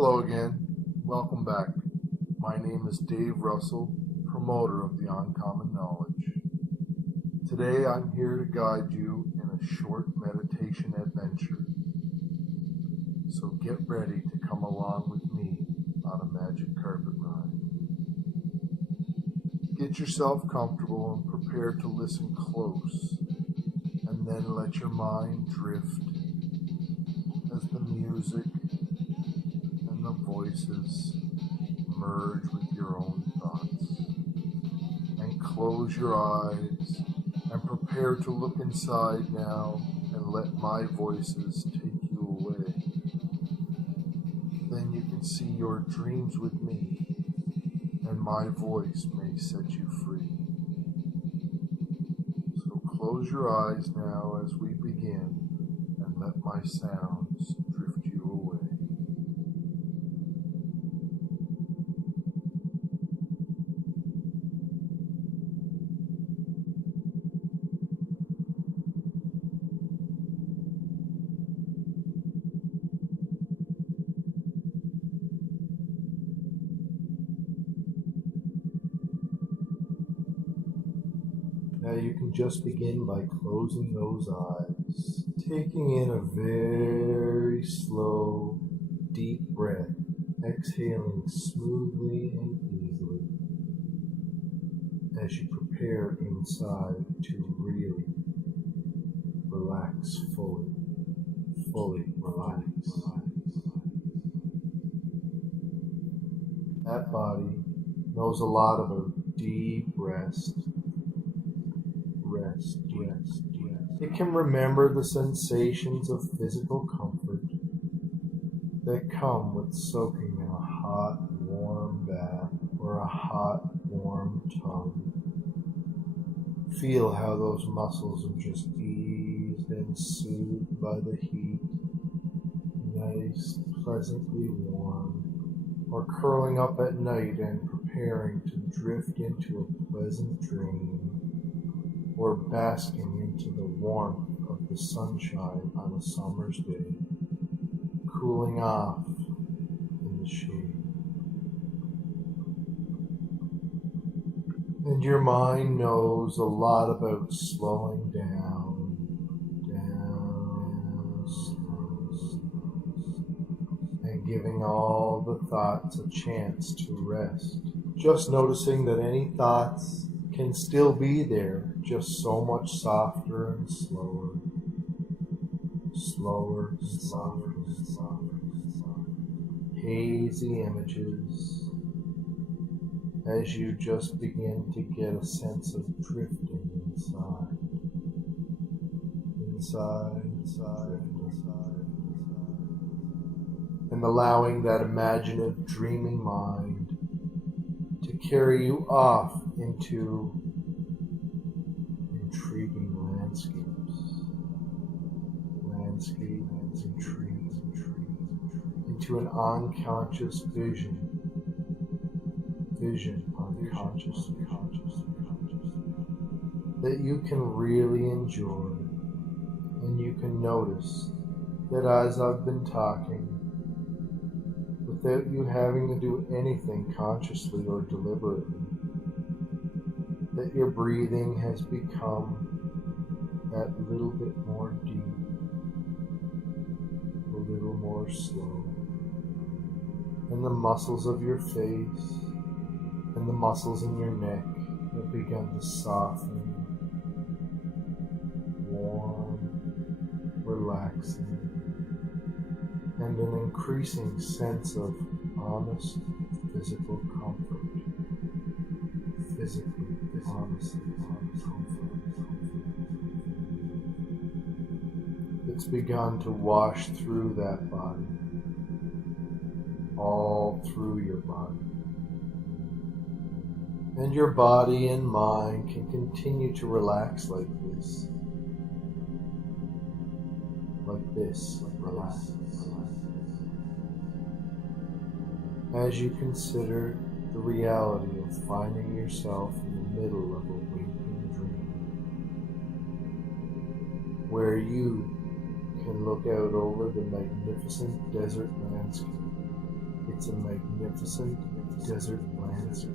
Hello again. Welcome back. My name is Dave Russell, promoter of the Uncommon Knowledge. Today I'm here to guide you in a short meditation adventure. So get ready to come along with me on a magic carpet ride. Get yourself comfortable and prepare to listen close, and then let your mind drift as the music and the voices merge with your own thoughts. And close your eyes and prepare to look inside now and let my voices take you away. Then you can see your dreams with me, and my voice may set you free. So close your eyes now as we begin, and let my sounds drift you away. Now you can just begin by closing those eyes, taking in a very slow, deep breath, exhaling smoothly and easily as you prepare inside to really relax fully relax. That body knows a lot about deep rest. It can remember the sensations of physical comfort that come with soaking in a hot, warm bath or a hot, warm tub. Feel how those muscles are just eased and soothed by the heat, nice, pleasantly warm, or curling up at night and preparing to drift into a pleasant dream, or basking into the warmth of the sunshine on a summer's day, cooling off in the shade. And your mind knows a lot about slowing down, slow, and giving all the thoughts a chance to rest. Just noticing that any thoughts can still be there, just so much softer and slower, hazy images as you just begin to get a sense of drifting inside, and allowing that imaginative, dreaming mind to carry you off into intriguing landscapes and trees, into an unconscious vision unconsciously, that you can really enjoy. And you can notice that as I've been talking, without you having to do anything consciously or deliberately, that your breathing has become that little bit more deep, a little more slow, and the muscles of your face and the muscles in your neck have begun to soften, warm, relaxing, and an increasing sense of honest physical comfort. It's begun to wash through that body, all through your body. And your body and mind can continue to relax like this, relax. As you consider the reality of finding yourself in the middle of a waking dream, where you can look out over the magnificent desert landscape It's a magnificent desert landscape.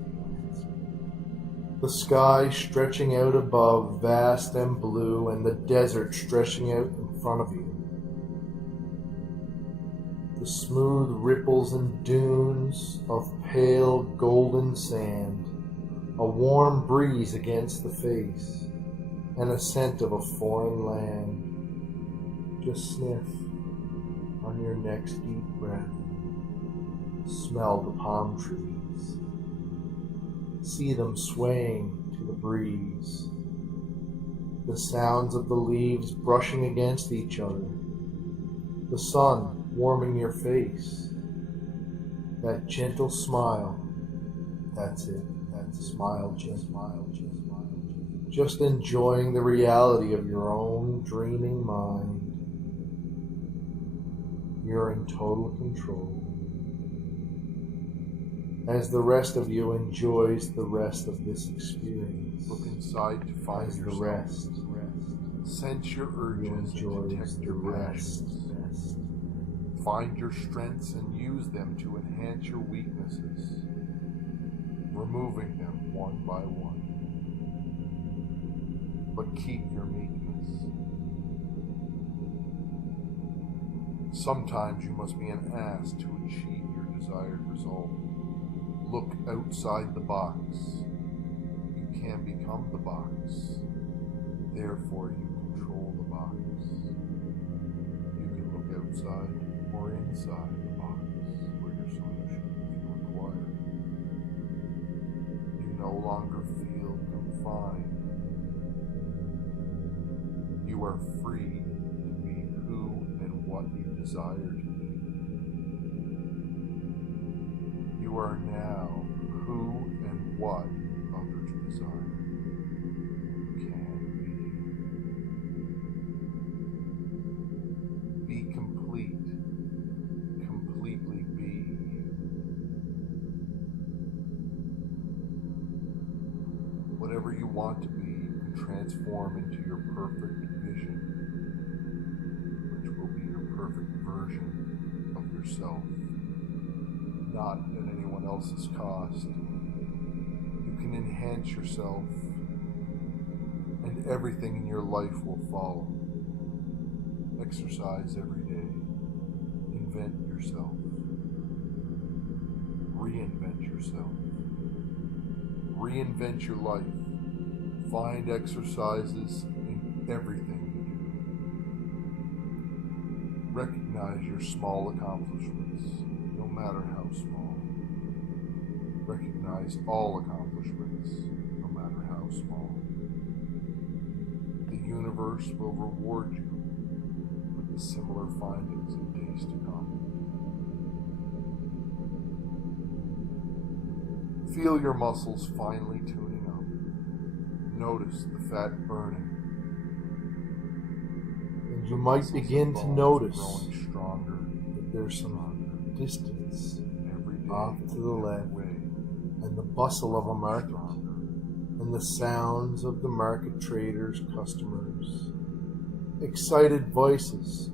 The sky stretching out above, vast and blue, and the desert stretching out in front of you. The smooth ripples and dunes of pale golden sand, a warm breeze against the face, and a scent of a foreign land. Just sniff on your next deep breath. Smell the palm trees. See them swaying to the breeze. The sounds of the leaves brushing against each other. The sun warming your face. That gentle smile. That's it. That smile, just smile, just smile. Just enjoying the reality of your own dreaming mind. You're in total control. As the rest of you enjoys the rest of this experience. Look inside to find as yourself. The rest. Sense your urges and detect your passions. Find your strengths and use them to enhance your weaknesses, removing them one by one. But keep your meekness. Sometimes you must be an ass to achieve your desired result. Look outside the box. You can become the box. Therefore, you control the box. You can look outside or inside the box where your solution is required. You no longer feel confined. You are free to be who and what you desire to be. You are now who and what others desire can be. Be complete. Completely be you. Whatever you want to be, you can transform into your perfect vision, which will be your perfect version of yourself. Not at anyone else's cost. You can enhance yourself, and everything in your life will follow. Exercise every day. Invent yourself. Reinvent yourself. Reinvent your life. Find exercises in everything you do. Recognize your small accomplishments, no matter how small. Recognize all accomplishments, no matter how small. The universe will reward you with the similar findings in days to come. Feel your muscles finely tuning up. Notice the fat burning. And you might begin to notice growing stronger, that there's some distance every day, off to the left, and the bustle of a market, and the sounds of the market traders, customers, excited voices,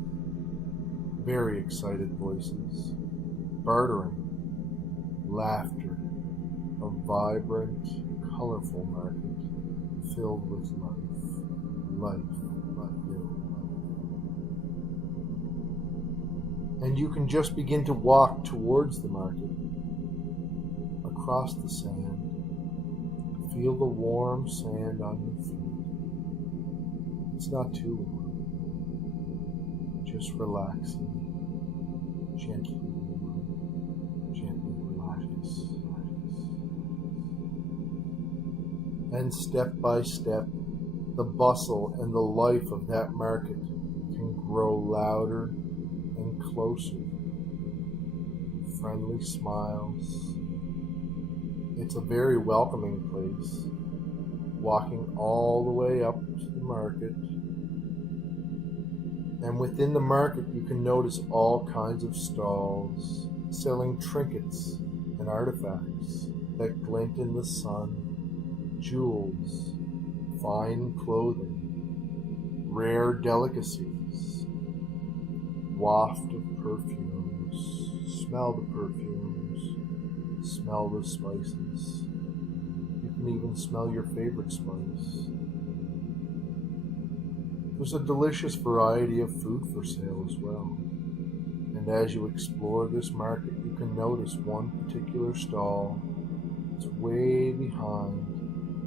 very excited voices, bartering, laughter, a vibrant, colorful market filled with life. And you can just begin to walk towards the market, across the sand. Feel the warm sand on your feet. It's not too warm. Just relaxing, gently relax. And step by step, the bustle and the life of that market can grow louder and closer. Friendly smiles. It's a very welcoming place. Walking all the way up to the market. And within the market, you can notice all kinds of stalls selling trinkets and artifacts that glint in the sun. Jewels, fine clothing, rare delicacies, waft of perfumes, smell the perfumes, Smell the spices. You can even smell your favorite spice. There's a delicious variety of food for sale as well. And as you explore this market, you can notice one particular stall that's way behind,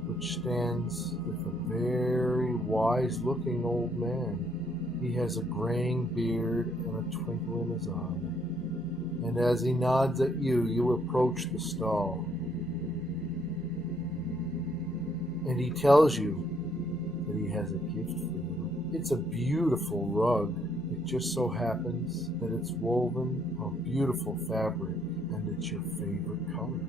which stands with a very wise-looking old man. He has a graying beard and a twinkle in his eye. And as he nods at you, you approach the stall. And he tells you that he has a gift for you. It's a beautiful rug. It just so happens that it's woven of beautiful fabric, and it's your favorite color.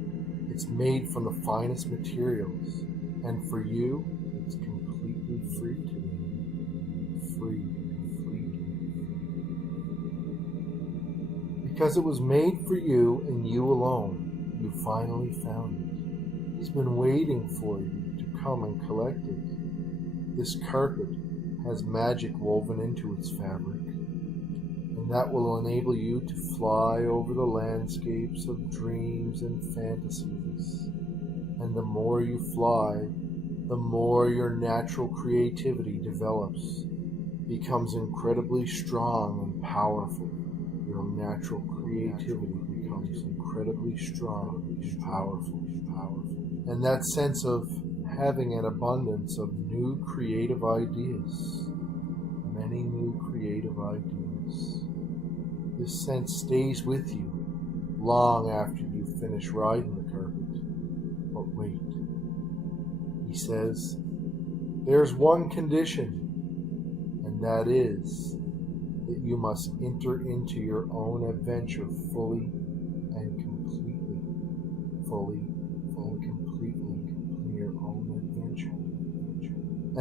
It's made from the finest materials, and for you, it's completely free today. Free. Because it was made for you and you alone, you finally found it. He's been waiting for you to come and collect it. This carpet has magic woven into its fabric, and that will enable you to fly over the landscapes of dreams and fantasies. And the more you fly, the more your natural creativity develops, becomes incredibly strong and powerful. Your natural creativity becomes incredibly strong and powerful. And that sense of having an abundance of new creative ideas, many new creative ideas. This sense stays with you long after you finish riding the carpet. But wait, he says, there's one condition, and that is that you must enter into your own adventure fully and completely. In your own adventure.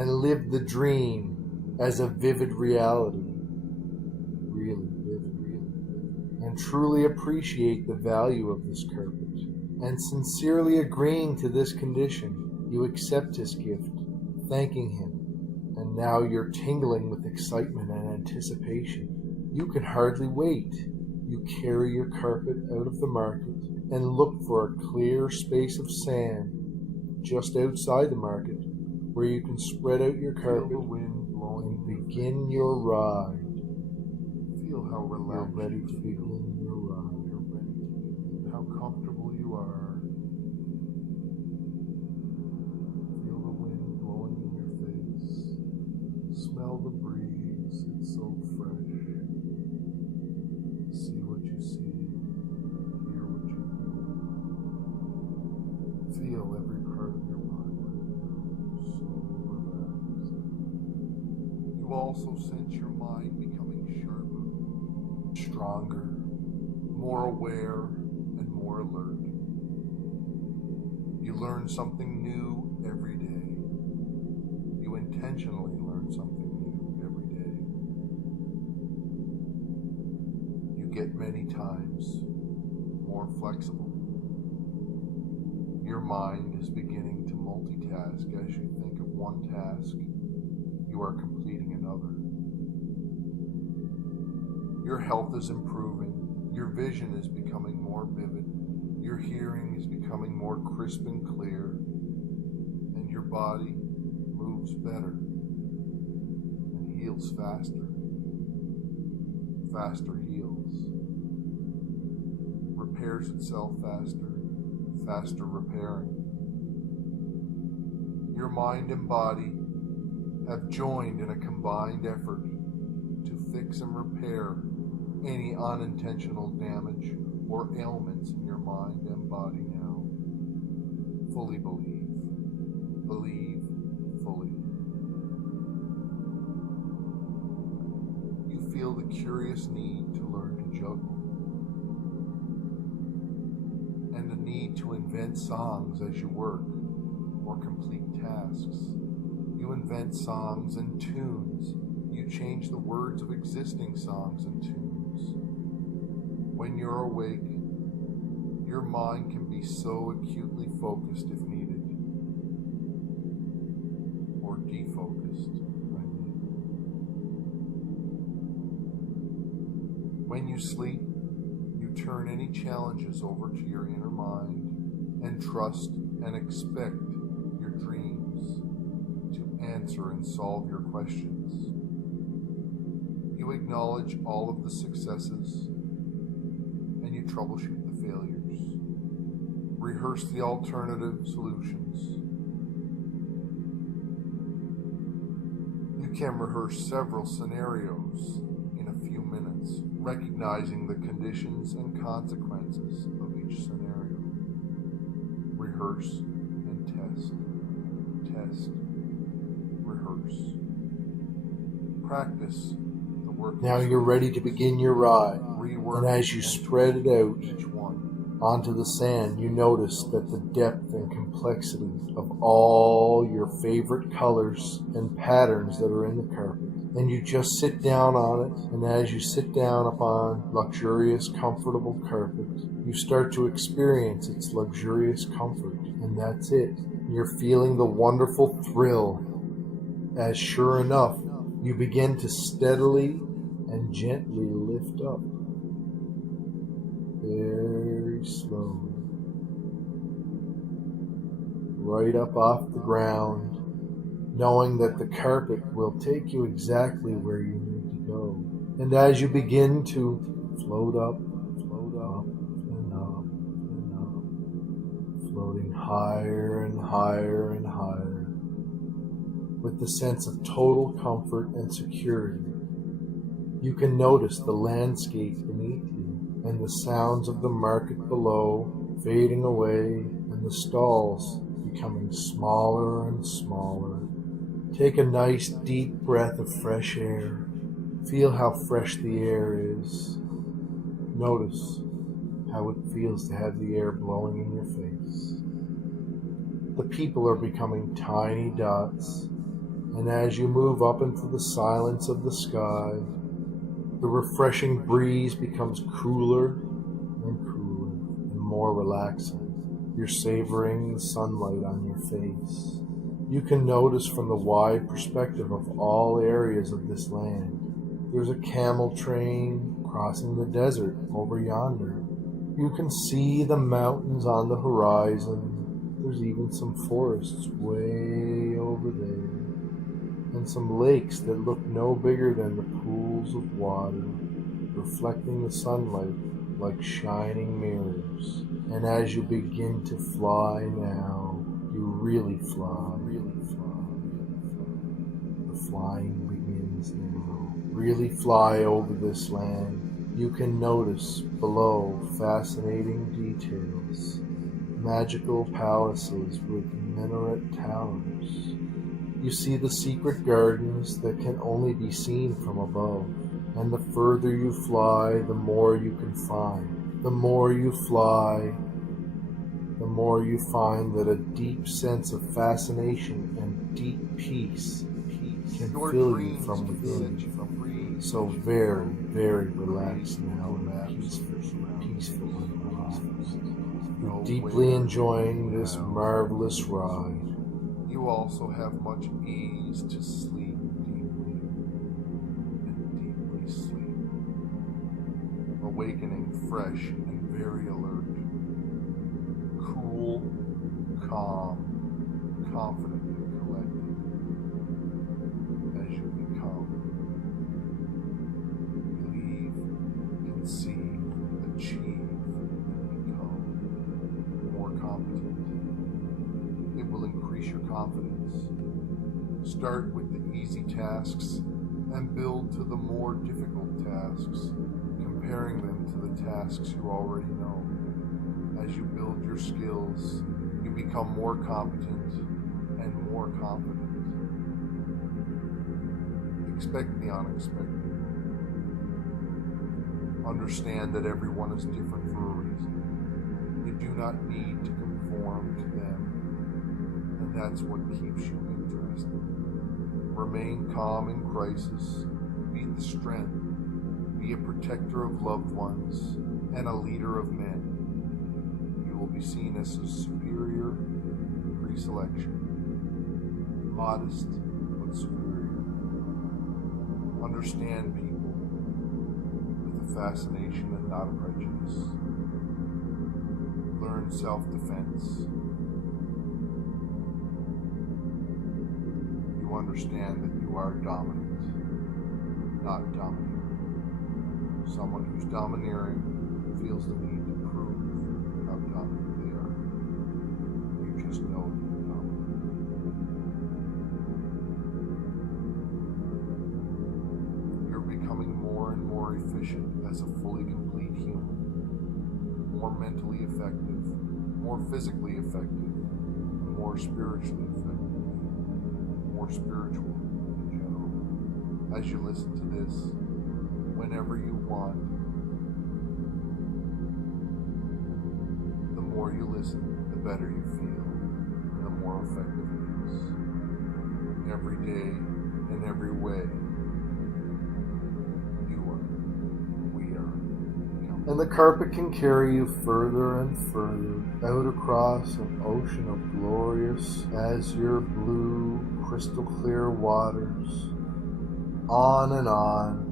And live the dream as a vivid reality. Really vivid. And truly appreciate the value of this carpet. And sincerely agreeing to this condition, you accept his gift, thanking him. And now you're tingling with excitement and anticipation. You can hardly wait. You carry your carpet out of the market and look for a clear space of sand just outside the market where you can spread out your carpet and begin your ride. Feel how relaxed You're ready you to feel. begin your ride. You're ready to begin. How comfortable you are. Feel the wind blowing in your face. Smell the breeze. It's so fresh. See what you see. Hear what you hear. Feel every part of your body. So relaxed. You also sense your mind becoming sharper, stronger, more aware, and more alert. You learn something new every day. You intentionally learn something new every day. You get many times more flexible. Your mind is beginning to multitask. As you think of one task, you are completing another. Your health is improving. Your vision is becoming more vivid. Your hearing is becoming more crisp and clear. And your body moves better and heals faster. Faster heals. Repairs itself faster. Faster repairing. Your mind and body have joined in a combined effort to fix and repair any unintentional damage or ailments in your mind and body now. Fully believe. Believe fully. You feel the curious need to learn to juggle, and the need to invent songs as you work or complete tasks. You invent songs and tunes. You change the words of existing songs and tunes. When you're awake, your mind can be so acutely focused if needed, or defocused when needed. When you sleep, you turn any challenges over to your inner mind and trust and expect your dreams to answer and solve your questions. You acknowledge all of the successes and you troubleshoot the failures. Rehearse the alternative solutions. You can rehearse several scenarios in a few minutes, recognizing the conditions and consequences of each scenario. Rehearse and test. Test. Rehearse. Practice the work. Now you're ready to begin your ride, and as you spread it out each one onto the sand, you notice that the depth and complexity of all your favorite colors and patterns that are in the carpet. And you just sit down on it, and as you sit down upon luxurious, comfortable carpet, you start to experience its luxurious comfort, and that's it. You're feeling the wonderful thrill, as sure enough, you begin to steadily and gently lift up, very slowly, right up off the ground, knowing that the carpet will take you exactly where you need to go. And as you begin to float up and up and up, floating higher and higher and higher, with the sense of total comfort and security, you can notice the landscape beneath you and the sounds of the market below fading away and the stalls becoming smaller and smaller. Take a nice deep breath of fresh air. Feel how fresh the air is. Notice how it feels to have the air blowing in your face. The people are becoming tiny dots, and as you move up into the silence of the sky, the refreshing breeze becomes cooler and cooler and more relaxing. You're savoring the sunlight on your face. You can notice from the wide perspective of all areas of this land. There's a camel train crossing the desert over yonder. You can see the mountains on the horizon. There's even some forests way over there, and some lakes that look no bigger than the pools of water, reflecting the sunlight like shining mirrors. And as you begin to fly now, you really fly. The flying begins now. Really fly over this land. You can notice below fascinating details, magical palaces with minaret towers. You see the secret gardens that can only be seen from above. And the further you fly, the more you can find. The more you fly, the more you find that a deep sense of fascination and deep peace can fill you from within. So very, very relaxed now and peaceful and relaxed. You're deeply enjoying this marvelous ride. You also have much ease to sleep deeply and deeply sleep, awakening fresh and very alert, cool, calm, confident and collected as you become, believe, conceive, achieve, and become more competent. It will increase your confidence. Start with the easy tasks and build to the more difficult tasks, comparing them to the tasks you already know. As you build your skills, you become more competent and more confident. Expect the unexpected. Understand that everyone is different for a reason. You do not need to conform to them, and that's what keeps you interested. Remain calm in crisis. Be the strength. Be a protector of loved ones and a leader of men. You will be seen as a superior pre-selection. Modest but superior. Understand people with a fascination and not a prejudice. learn self-defense. You understand that you are dominant, not dominating. Someone who's domineering feels the need to prove how dominant they are. You just know you're dominant. You're becoming more and more efficient as a fully complete human, more mentally effective, more physically effective, more spiritually effective, more spiritual in general. As you listen to this, whenever you want, the more you listen, the better you feel, and the more effective it is. Every day, in every way, we are. And the carpet can carry you further and further out across an ocean of glorious azure blue, crystal clear waters, on and on,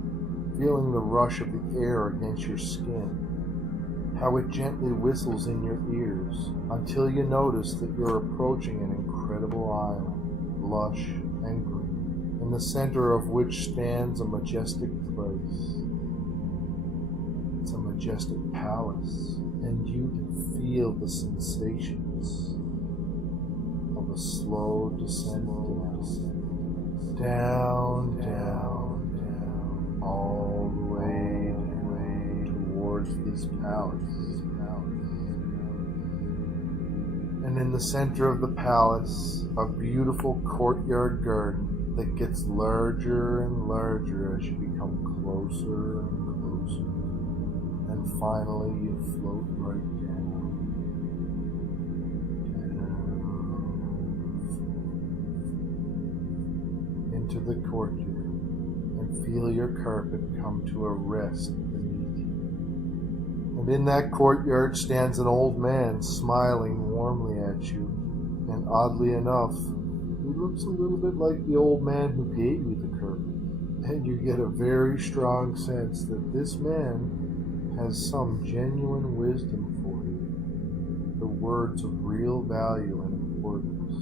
feeling the rush of the air against your skin, how it gently whistles in your ears, until you notice that you're approaching an incredible island, lush and green, in the center of which stands a majestic place. It's a majestic palace, and you can feel the sensations of a slow descent down, all the way towards this palace. And in the center of the palace, a beautiful courtyard garden that gets larger and larger as you become closer and closer. And finally, you float right down into the courtyard and feel your carpet come to a rest beneath you. And in that courtyard stands an old man smiling warmly at you, and oddly enough, he looks a little bit like the old man who gave you the carpet. And you get a very strong sense that this man has some genuine wisdom for you, the words of real value and importance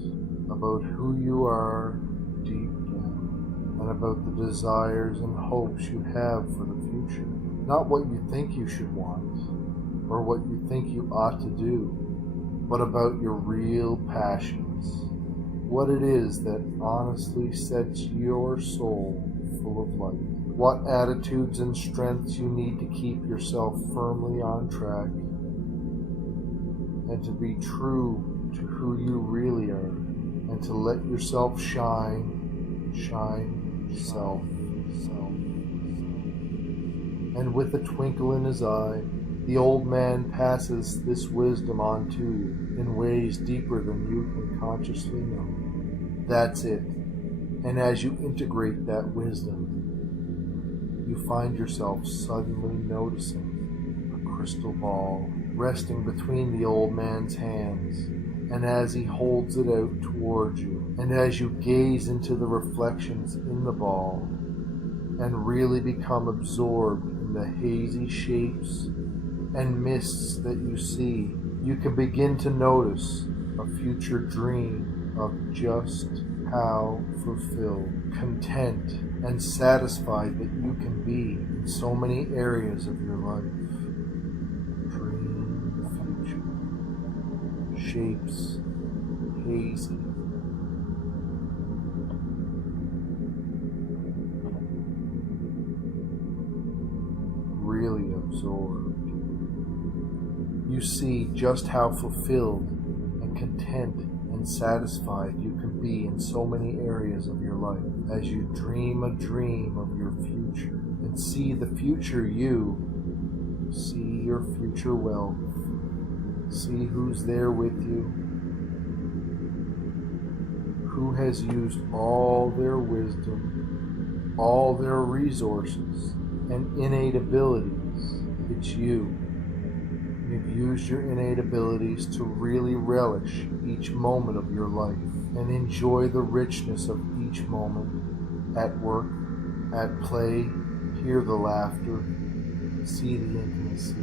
about who you are deep down, and about the desires and hopes you have for the future. Not what you think you should want, or what you think you ought to do, but about your real passions, what it is that honestly sets your soul full of light. What attitudes and strengths you need to keep yourself firmly on track and to be true to who you really are, and to let yourself shine yourself. And with a twinkle in his eye, the old man passes this wisdom on to you in ways deeper than you can consciously know. That's it. And as you integrate that wisdom, you find yourself suddenly noticing a crystal ball resting between the old man's hands, and as he holds it out towards you, and as you gaze into the reflections in the ball, and really become absorbed in the hazy shapes and mists that you see, you can begin to notice a future dream of just how fulfilled, content, and satisfied that you can be in so many areas of your life. Dream the future. Shapes hazy. Really absorbed. You see just how fulfilled and content and satisfied you can be in so many areas of your life as you dream a dream of your future and see the future you, see your future wealth, see who's there with you, who has used all their wisdom, all their resources and innate abilities. It's you. You've used your innate abilities to really relish each moment of your life and enjoy the richness of each moment at work, at play, hear the laughter, see the intimacy.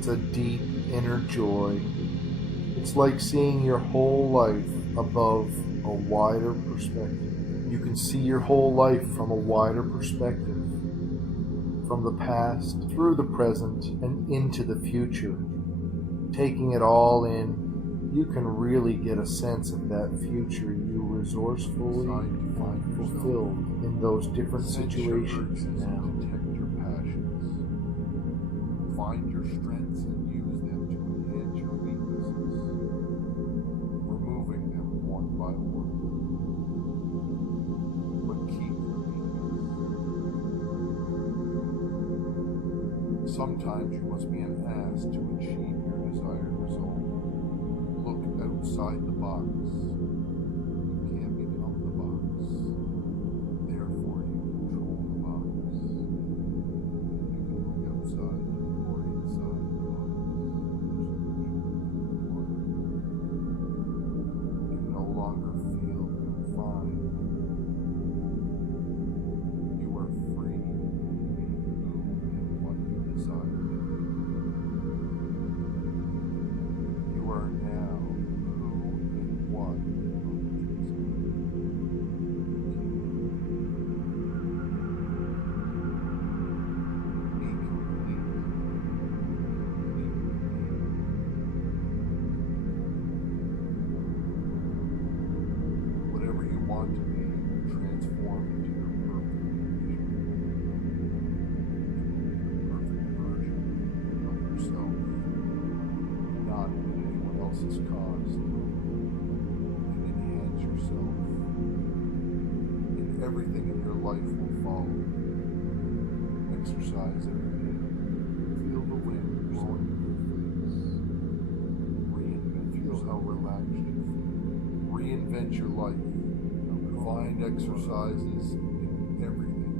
It's a deep inner joy. It's like seeing your whole life above a wider perspective. You can see your whole life from a wider perspective, from the past through the present and into the future. Taking it all in, you can really get a sense of that future you resourcefully and fulfilled in those different situations now. Detect your passions. Find your strengths and use them to enhance your weaknesses, removing them one by one. But keep your weakness. Sometimes you must be an ass to achieve your desired result. Look outside the box. You can't become the box. Therefore, you control the box. You can look outside or inside the box. You no longer feel confined. You are free to be who and what you desire to be. You are now who and what you desire. Be complete. Whatever you want to be, transform into your perfect vision. The perfect version of yourself, not at anyone else's cost. And enhance yourself, and everything in your life will follow. Exercise every day. Feel the wind blowing in your face. Reinvent. Feel how relaxed you feel. Reinvent your life. Find exercises in everything.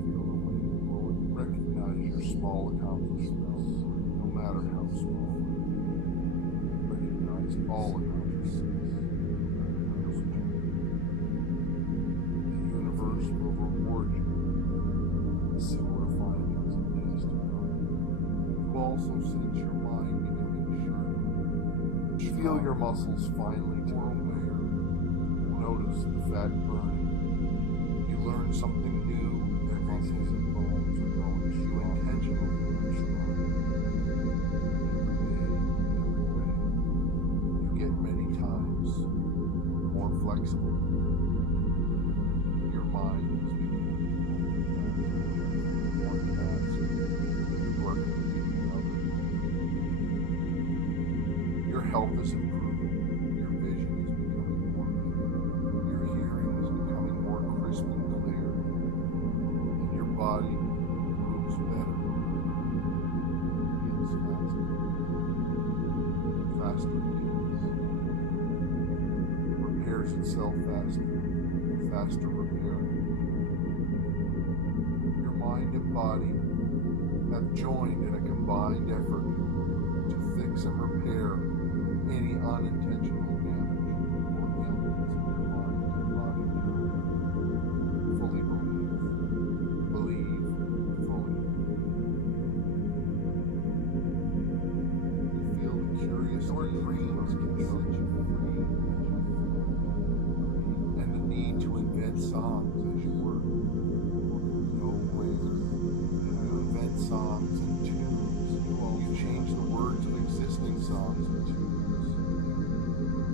Feel the wind blowing. Recognize your small accomplishments, no matter how small. Recognize all accomplishments, no matter how small. The universe will reward you with similar findings in days to come. You also sense your mind becoming sharper. Feel your muscles finely turn aware. Notice the fat burning. You learn something new. Their muscles and bones are growing strong. You intentionally learn strong. Every way. You get many times more flexible. Your mind is beginning to multitask. One task, you are completing another. Your health is improving. Your vision is becoming more vivid. Your hearing is becoming more crisp and clear. And your body moves better. Heals faster. Faster heals. Repairs itself faster. Faster repairing. Your mind and body have joined in a combined effort to fix and repair any unintentional damage or ailments in your mind and body now. Fully believe. Believe fully. You feel the curious dreams can set you free. And the need to invent songs as you work. No ways. You invent songs and tunes. You change the words of existing songs and tunes.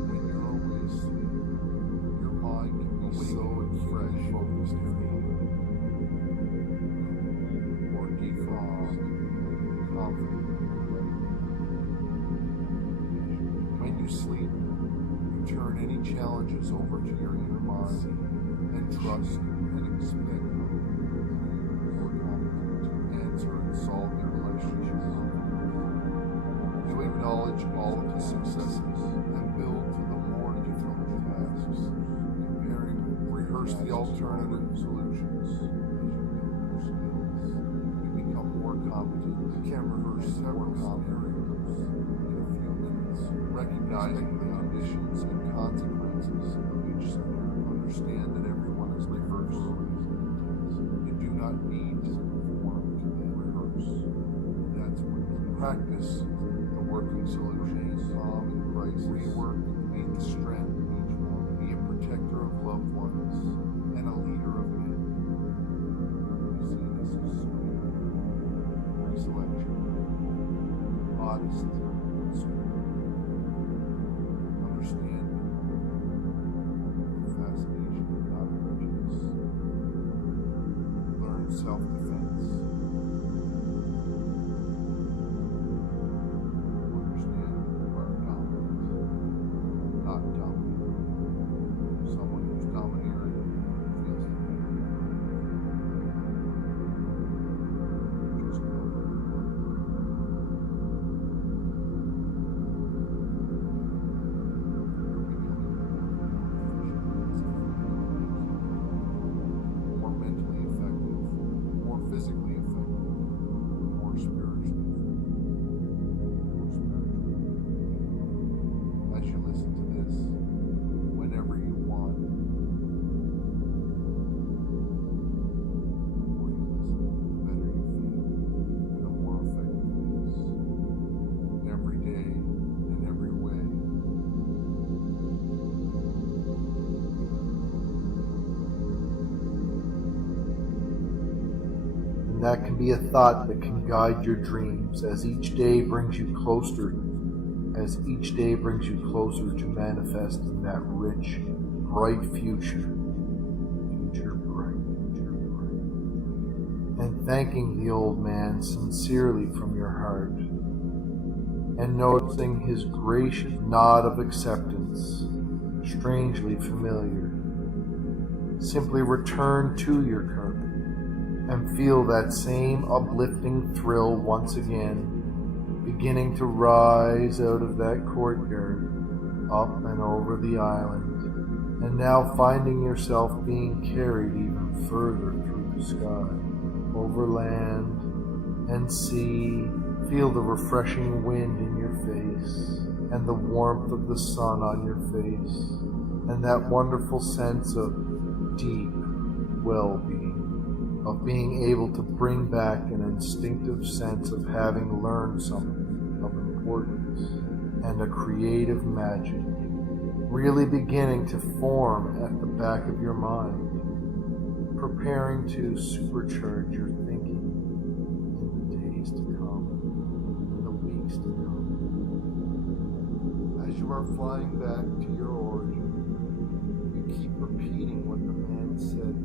When you're away asleep, your mind can be so fresh, focused, or defrost, confident. When you sleep, you turn any challenges over to your inner mind and trust and expect more competent to answer and solve your relationships. You acknowledge all of the successes and build to the more difficult tasks. Comparing, rehearse the alternative solutions as you build your skills. You become more competent. You can rehearse several scenarios in a few minutes, recognizing the conditions and consequences of each scenario. Understand that everyone is rehearsed. You do not need to perform to then rehearse. That's what Practice the working solutions, solve in crisis, rework, make strength, be a protector of loved ones, and a leader of men. We see this as superior, pre-selection, modest, superior, understanding, fascination, not prejudice, learn self-defense. That can be a thought that can guide your dreams as each day brings you closer to manifesting that rich, bright future. And thanking the old man sincerely from your heart, and noticing his gracious nod of acceptance, strangely familiar. Simply return to your carpet and feel that same uplifting thrill once again, beginning to rise out of that courtyard, up and over the island, and now finding yourself being carried even further through the sky, over land and sea. Feel the refreshing wind in your face, and the warmth of the sun on your face, and that wonderful sense of deep well-being, of being able to bring back an instinctive sense of having learned something of importance, and a creative magic really beginning to form at the back of your mind, preparing to supercharge your thinking in the days to come, in the weeks to come. As you are flying back to your origin, you keep repeating what the man said.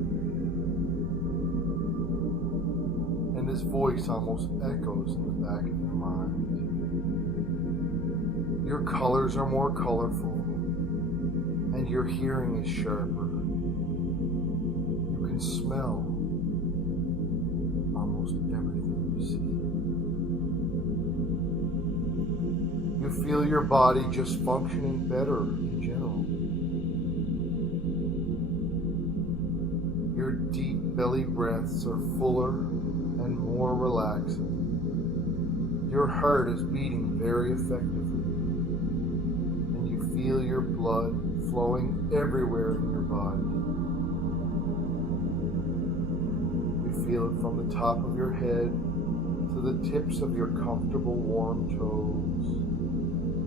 And his voice almost echoes in the back of your mind. Your colors are more colorful, and your hearing is sharper. You can smell almost everything you see. You feel your body just functioning better in general. Your deep belly breaths are fuller and more relaxing. Your heart is beating very effectively, and you feel your blood flowing everywhere in your body. You feel it from the top of your head to the tips of your comfortable warm toes,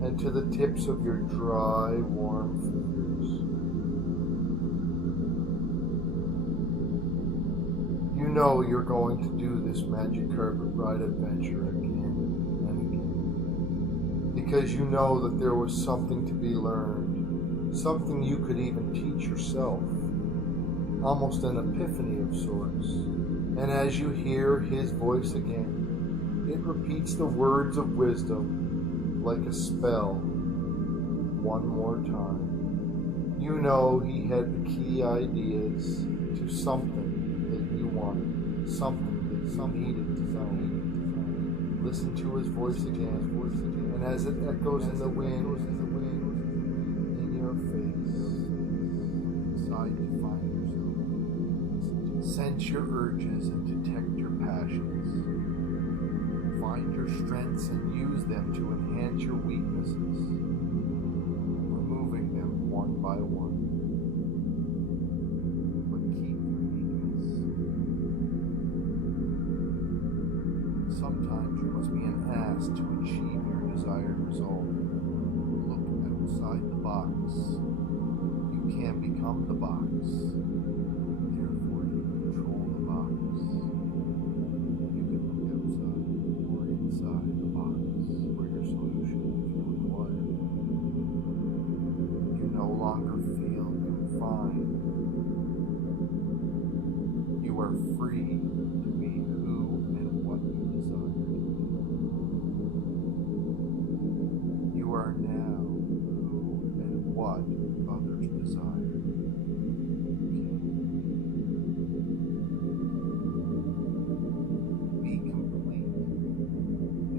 and to the tips of your dry, warm fingers. You know you're going to do this magic carpet ride adventure again and again, because you know that there was something to be learned, something you could even teach yourself, almost an epiphany of sorts. And as you hear his voice again, it repeats the words of wisdom like a spell one more time. You know he had the key ideas to something that you wanted, something that some needed to know. Listen to his voice again, and as it echoes in the wind, in your face, decide to find yourself. Sense your urges and detect your passions. Find your strengths and use them to enhance your weaknesses, removing them one by one. But keep your uniqueness. Sometimes you must be an ass chance to achieve your desired result. Look outside the box. You can become the box. Therefore, you control the box. You can look outside or inside the box for your solution if you require. You no longer feel confined. You are free to be who and what you desire to be. You are now who and what others desire. Be complete.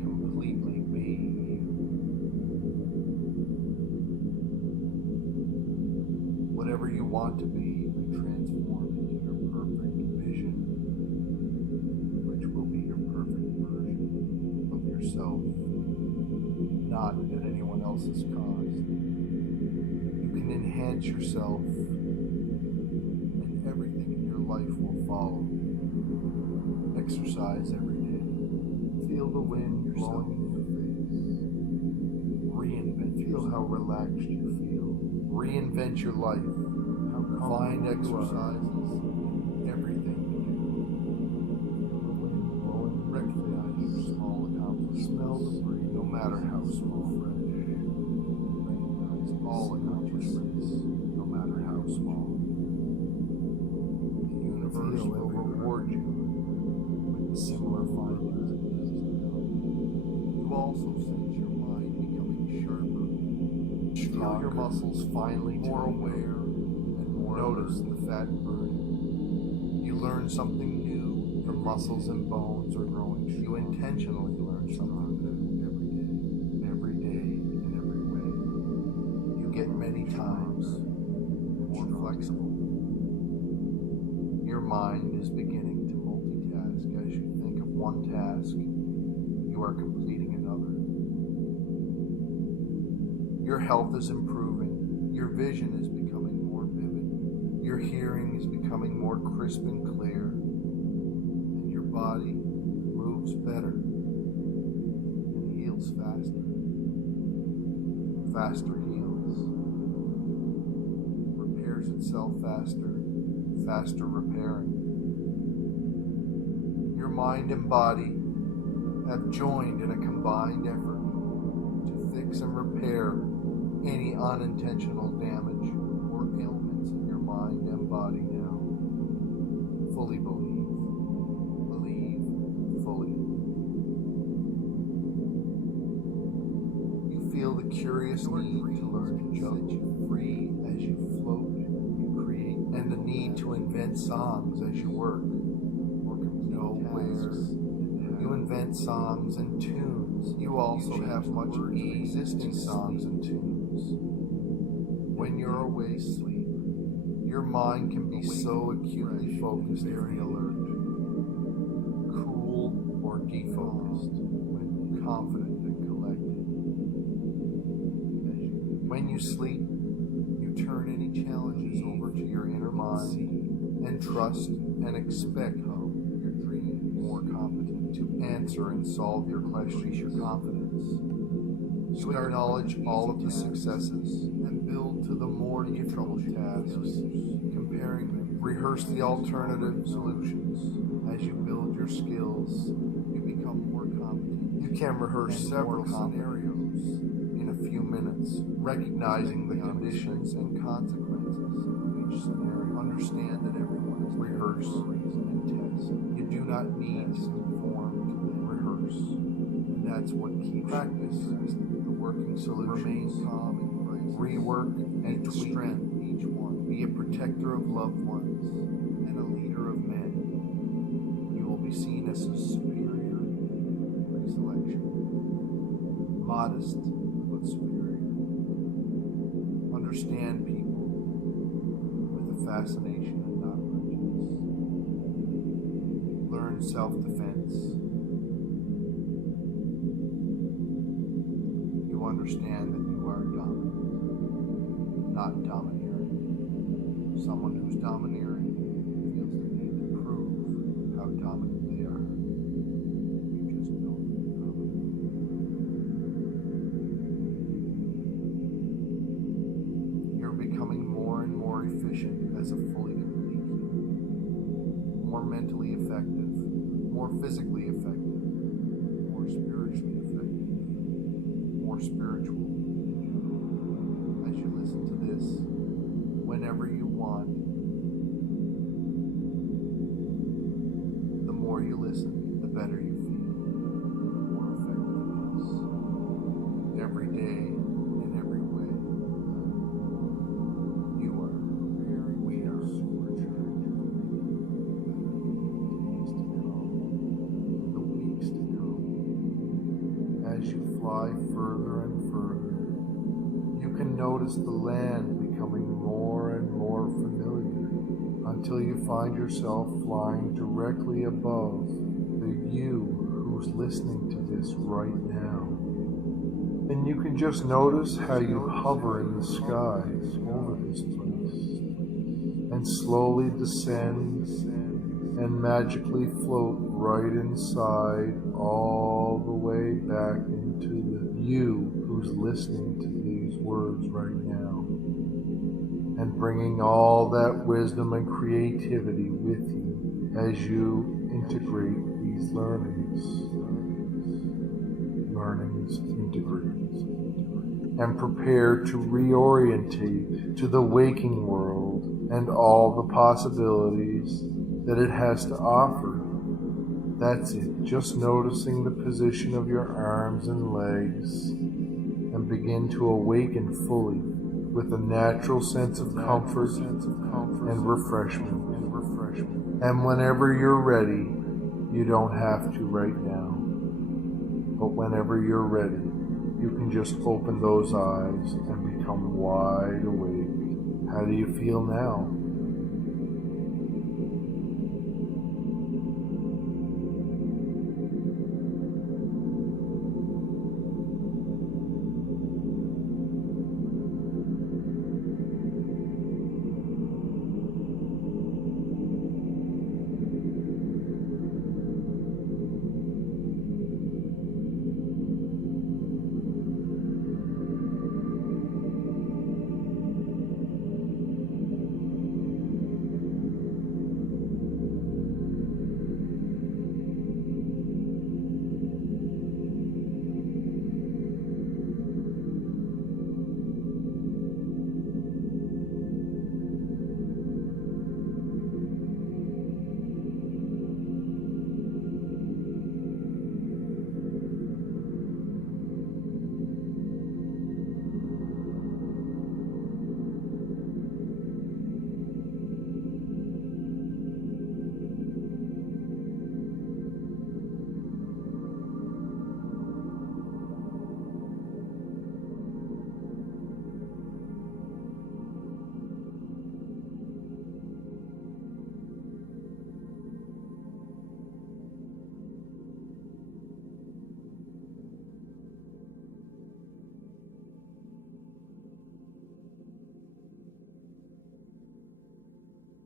Completely be you. Whatever you want to be, you can transform into your perfect vision, which will be your perfect version of yourself, not at anyone else's cost. You can enhance yourself, and everything in your life will follow. Exercise every day. Feel the wind blowing in your face. Reinvent. Feel how relaxed you feel. Reinvent your life. Find exercises in everything you do. Recognize your small accomplishments. Smell the breeze, no matter how small. Recognize all accomplishments, no matter how small. The universe will reward you with similar findings. You also sense your mind becoming sharper. Feel your muscles finally more aware. Notice the fat burning. You learn something new. Your muscles and bones are growing. You intentionally learn something new every day in every way. You get many times more flexible. Your mind is beginning to multitask. As you think of one task, you are completing another. Your health is improving. Your vision is becoming more vivid. Your hearing is becoming more crisp and clear, and your body moves better and heals faster. Faster heals. Repairs itself faster, faster repairing. Your mind and body have joined in a combined effort to fix and repair any unintentional damage or ailments in your mind and body now. Fully believe. Believe fully. You feel the curious need to learn to jump free as you float, you create, and the need to invent songs as you work or complete tasks. You invent songs and tunes. You also have much existing songs and tunes. When you're awake, sleep, your mind can be so acutely focused, very alert, cool or defocused, when confident and collected. When you sleep, you turn any challenges over to your inner mind and trust and expect your dream more competent to answer and solve your questions, your confidence. You acknowledge all of the successes and build to the more difficult tasks, comparing them. Rehearse the alternative solutions. As you build your skills, you become more competent. You can rehearse several scenarios in a few minutes, recognizing the conditions and consequences of each scenario. Understand that everyone is rehearse and test. You do not need to conform to the rehearse. And that's what keeps practice. Working solutions, remain calm and rework and strength each one. Be a protector of loved ones and a leader of men. You will be seen as a superior pre-selection. Modest but superior. Understand people with a fascination and not prejudice. Learn self-defense. Understand that you are dominant, not domineering. Someone who's domineering feels the need to prove how dominant they are. You just don't be dominant. efficient as a fully complete human, more mentally effective, more physically effective, more spiritually effective, more spiritual in general. As you listen to this, whenever you want, the more you listen, the better you feel, the more effective it is. Every day, in every way, you are, we are supercharged. The days to come, the weeks to come. As you fly further and further, you can notice the land becoming more and more familiar until you find yourself flying directly above the you who's listening to this right now. And you can just notice how you hover in the skies over this place and slowly descend and magically float right inside all the way back into the you who's listening to these words right now, and bringing all that wisdom and creativity with you as you integrate these learnings, integrate, and prepare to reorientate to the waking world and all the possibilities that it has to offer. That's it, just noticing the position of your arms and legs, and begin to awaken fully with a natural sense of comfort and refreshment. And whenever you're ready, you don't have to right now, but whenever you're ready, you can just open those eyes and become wide awake. How do you feel now?